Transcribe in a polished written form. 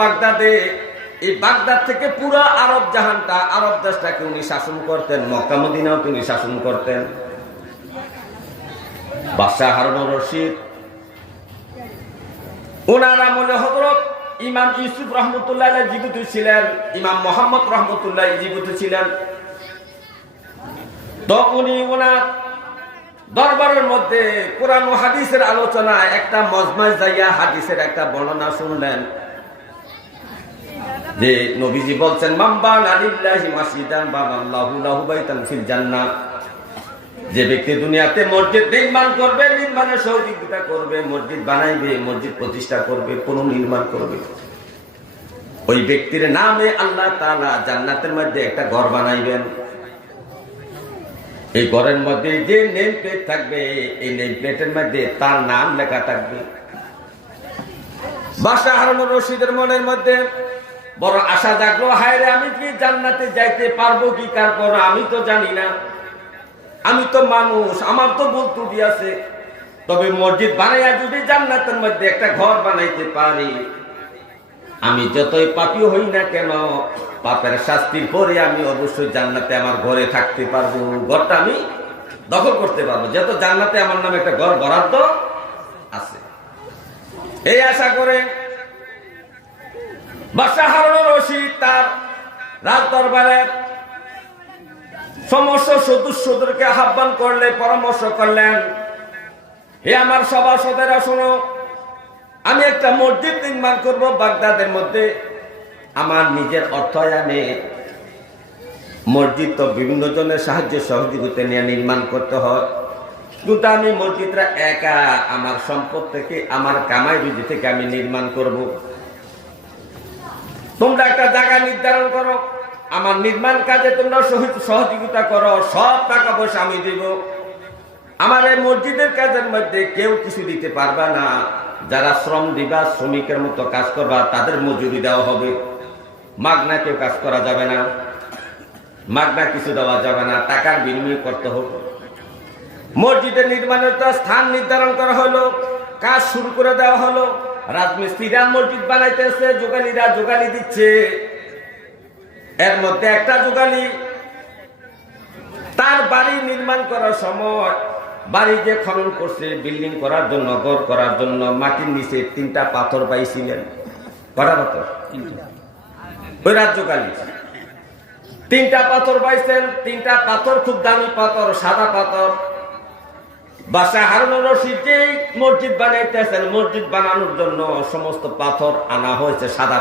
বাগদাদে, এই বাগদাদ থেকে পুরো আরব জাহানটা, আরব দেশটাকে উনি শাসন করতেন, মক্কা মদিনাও তিনি শাসন করতেন। বাদশাহ হারুনুর রশিদ, ওনার আমলে হযরত ইমাম ইউসুফ রহমতুল্লাহ আলাইহি জীবিত ছিলেন, ইমাম মুহাম্মদ রহমতুল্লাহ জীবিত ছিলেন। তো উনি ওনার দরবারের মধ্যে কোরআন ও হাদিসের আলোচনা, একটা মজমায় যাইয়া হাদিসের একটা বর্ণনা শুনলেন যে নবীজি বলছেন, মান বানা লিল্লাহি মাসজিদান বানাল্লাহু লাহু বাইতান ফিল জান্নাহ, যে ব্যক্তি দুনিয়াতে মসজিদ নির্মাণ করবে, নির্মাণের সহযোগিতা করবে, মসজিদ বানাইবে, মসজিদ প্রতিষ্ঠা করবে, পুনর্নির্মাণ করবে, ওই ব্যক্তির নামে আল্লাহ তাআলা জান্নাতের মধ্যে একটা ঘর বানাইবেন। এই ঘরের মধ্যে যে নেম প্লেট থাকবে, এই নেম প্লেটের মধ্যে তার নাম লেখা থাকবে। বাদশাহ হারুনুর রশিদের মনের মধ্যে বড় আশা জাগলো, হায় রে, আমি কি জান্নাতে যাইতে পারবো কি? তারপর আমি তো জানি না, আমি তো মানুষ, আমার তো ভুল ত্রুটি আছে। তবে মসজিদ বানাইয়া যদি জান্নাতের মধ্যে একটা ঘর বানাইতে পারি, আমি যতই পাপী হই না কেন, পাপের শাস্তির পরে আমি অবশ্যই জান্নাতে আমার ঘরে থাকতে পারবো, ঘরটা আমি দখল করতে পারবো, যেহেতু জান্নাতে আমার নামে একটা ঘর বরাদ্দ আছে। এই আশা করে বাদশাহ হারুনুর রশিদ তার রাজ দরবারের সমস্ত সদস্যদেরকে আহ্বান করলে, পরামর্শ করলেন, হে আমার সভাসদেরা শোনো, আমি একটা মসজিদ নির্মাণ করব বাগদাদের মধ্যে। আমার নিজের অর্থায়নে মসজিদ তো বিভিন্ন জনের সাহায্য সহযোগিতা নিয়ে নির্মাণ করতে হয়, কিন্তু আমি মসজিদটা একা আমার সম্পদ থেকে, আমার কামাই রুজি থেকে আমি নির্মাণ করব। তোমরা একটা জায়গা নির্ধারণ করো, আমার নির্মাণ কাজে তোমরা সহযোগিতা করো, সব টাকা পয়সা আমি দিব। আমার এই মসজিদের কাজের মধ্যে কেউ কিছু দিতে পারবা না, যারা শ্রম দিবা, শ্রমিকের মতো কাজ করবা, তাদের মজুরি দেওয়া হবে। মাগনা কেউ কাজ করা যাবে না, মাগনা কিছু দেওয়া যাবে না, টাকার বিনিময় করতে হবে। মসজিদের নির্মাণের স্থান নির্ধারণ করা হলো, কাজ শুরু করে দেওয়া হলো। রাজমিস্ত্রিরা মসজিদ বানাইতেছে, যোগালীরা যোগালী দিচ্ছে। এর মধ্যে একটা যোগালী তার বাড়ি নির্মাণ করার সময়, বাড়ি যে খনন করছে বিল্ডিং করার জন্য, ঘর করার জন্য, মাটির নিচে 3টা পাথর পাইছিলেন। কটা পাথর? ওই রাজ যোগালী 3টা পাথর পাইছেন। 3টা পাথর খুব দামি পাথর, সাদা পাথর। বাদশাহ হারুনুর রশিদ যেই মসজিদ বানাইতেছেন, মসজিদ বানানোর জন্য সমস্ত পাথর আনা হয়েছে সাদা।